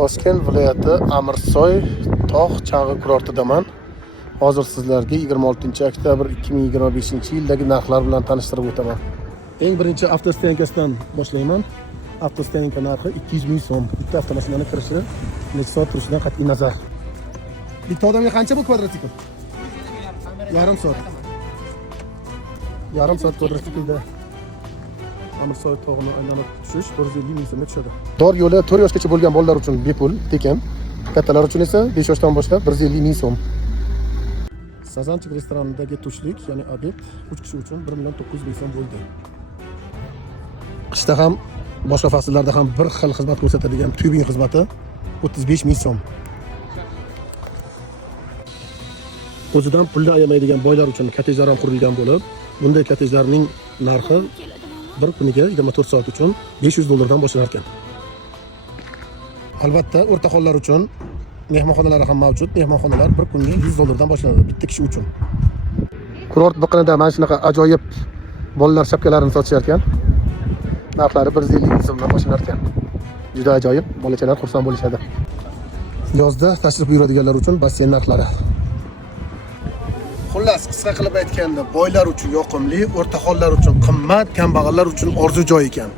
Toshkent viloyati Amirsoy tog' Chang'i kurortidaman. Hozir sizlarga 26-oktyabr 2025-yildagi narxlar bilan tanishtirib o'taman. Eng birinchi avtostoyankasidan boshlayman. Avtostoyanka narxi 200 ming so'm. Bitta avtomashinani kirishi, necha soat turishidan qat'iy nazar. Bitta odamga qancha bu kvadratsikl? Yarim soat. Yarim soat kvadratsiklda Amirsoy tog'ini aylanib tushish 450 ming so'mga tushadi. Tor yo'li 4 yoshgacha bo'lgan bolalar uchun bepul, tekin. Kattalar uchun esa 5 yoshdan boshlab 150 ming so'm. Sazanchik restoranidagi tushlik, ya'ni obed 3 kishi uchun 1 million 900 ming so'm bo'ldi. Qishda ham, boshqa fasllarda ham bir xil xizmat ko'rsatadigan tubing xizmati 35 ming so'm. O'zidan pulni ayamaydigan boylar uchun kottejlar ham qurilgan bo'lib, bunday kottejlarning narxi bir kuniga 24 soat uchun $500 dan boshlanar ekan. Albatta, o'rtaxonlar uchun mehmonxonalar ham mavjud. Mehmonxonalar bir kunga $100 dan boshlanadi bitta kishi uchun. Kurort biqinida mana shunaqa ajoyib bolalar shapkalarini sotishar ekan. Narxlari 150 ming so'mdan boshlanar ekan. Juda ajoyib, bolachalar xursand bo'lishadi. Yozda tashrif buyuradiganlar uchun basseyn narxlari. Xullas, qisqa qilib aytganda, boylar uchun yoqimli, o'rtaxonlar uchun qimmat, kambag'allar uchun orzu joy ekan.